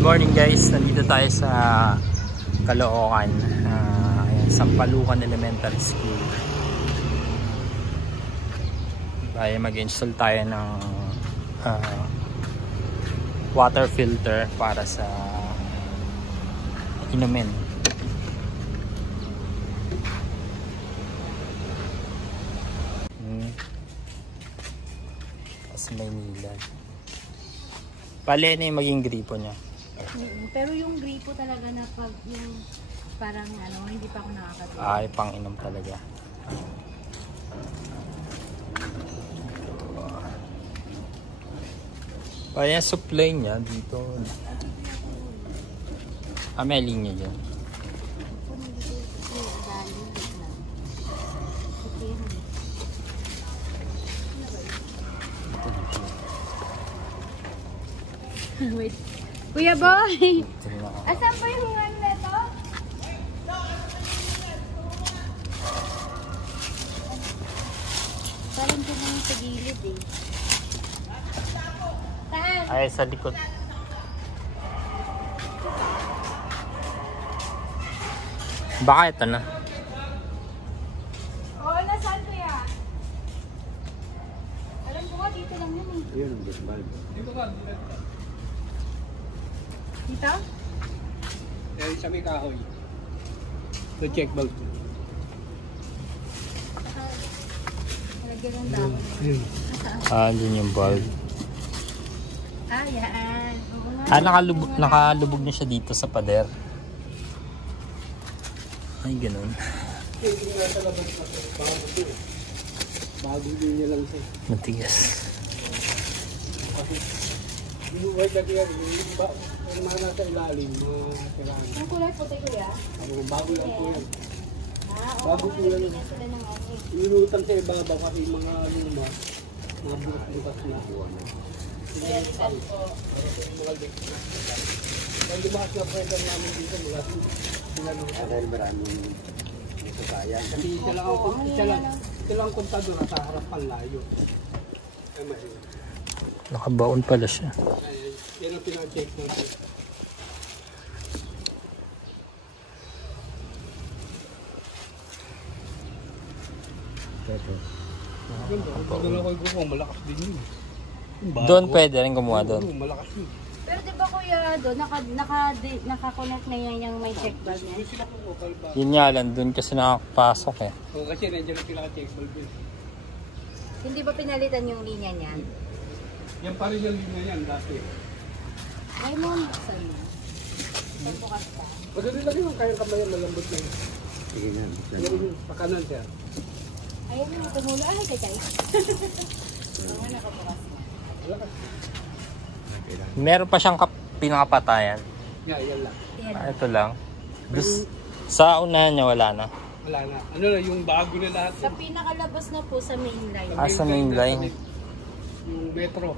Good morning guys, nandito tayo sa Caloocan, Sampalucan Elementary School. Tayo mag-install tayo ng water filter para sa inumin. Tapos may nila. Pali na yung maging gripo niya. Pero yung gripo talaga na pag yung parang ano, hindi pa ako nakakagawa. Ay, pang inom talaga. Kaya supply niya dito. May linya dyan. Wait. Kuya Boy! Asan pa yung ano na to? Parang dyan lang sa gilid eh. Saan? Ay, sa likod. Baka ito na. Oo, nasaan kuya? Alam ko nga, dito lang yun eh. Ayun, ang bulb. Dito? Eh, sa may kahoy. So, check bulb. Nalagyan ng damo. Ayun. Andun yung bulb. Yan. Oo nga. Nakalubog na siya dito sa pader. Ay, ganun. Hindi nga sa labas na ito. Bagong linya lang siya. Matigas. Kasi, yung white na kaya, yung mga nasa ilalim, mga tirahan. Ang kulay puti kuya? Bago lang po yan. Oo. Bago po yan. Nalagyan sila ng ano eh. Inutan sa ibabaw kasi mga luma, mga bukas-bukas na. Ang lumakas na pressure namin dito mula sila nung dahil maraming nasasayang. Kasi isa lang kontador sa harap ang layo. Ay mahirap. Nakabaon pala siya. Yan ang pinag-check natin. Ganda lang ko yung malakas din yun. Doon pwede rin kumuha doon. Malakas yun. Pero di ba kuya doon, naka-connect na yan yung may check valve niya? Sila po vocal ba? Yun nga lang, doon kasi nakapasok eh. O kasi nandiyan ang pinaka-check valve yun. Hindi ba pinalitan yung linya niyan? Yan pa rin yung linya yan dati. Ay mo, saan mo? Pagbukas ka. Madali lang yun, kayang kamayan, malambot lang yun. Sige na. Yan yung pakanan siya. Ayun yung tumulo. Ay, kay. Mga nakabukas na. Malakas. Meron pa siyang pinakapatayan. Yan lang. Yan. Ito lang. Sa unahan niya wala na. Wala na. Ano na, yung bago na lahat. Sa pinakalabas na po sa main line. Sa main line. Yung metro.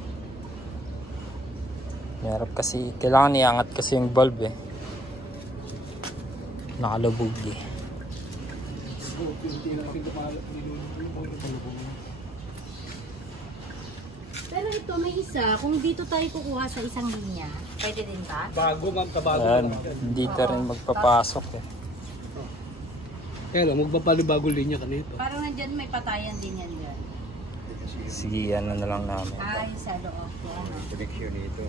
Meron kasi, kailangan iangat kasi yung bulb eh. Nakalubog eh. Pero ito may isa, kung dito tayo kukuha sa isang linya, pwede din ba? Bago ma'am, kabago Ayan, lang. dito rin magpapasok eh. Kaya lang, magpapalibago linya kanito. Parang nandyan may patayan din yan dyan. Sige, ano na lang namin. Ay, sa loob. Connection nito.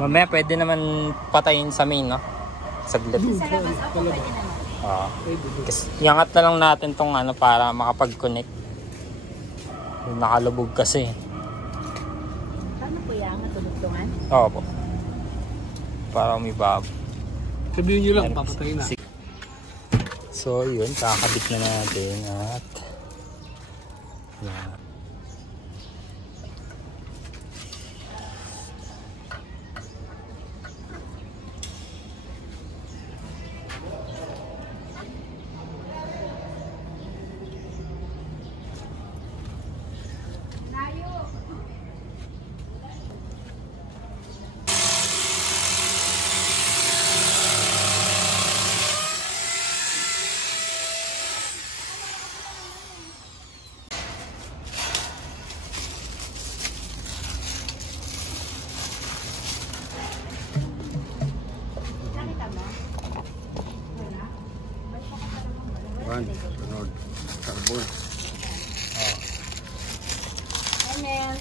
Mamaya pwede naman patayin sa main, no? Saglit. Sa labas ako, pwede naman. Kasi iangat na lang natin tong ano para makapag-connect. Nakalubog kasi. Paano po yan? Matulugtungan? Oo po. Para umibab. Sabihin nyo lang, papatayin na. So yun, kakabit na natin at yan. Yan, sunod. Carbon. Oh. Hi, Mel.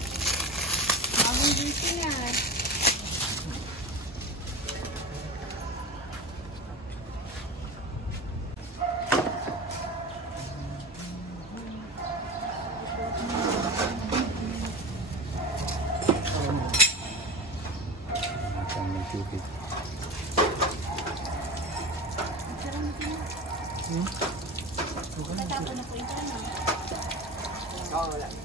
Bagong gising nga. Natapon na po ito, ano? Oo, wala.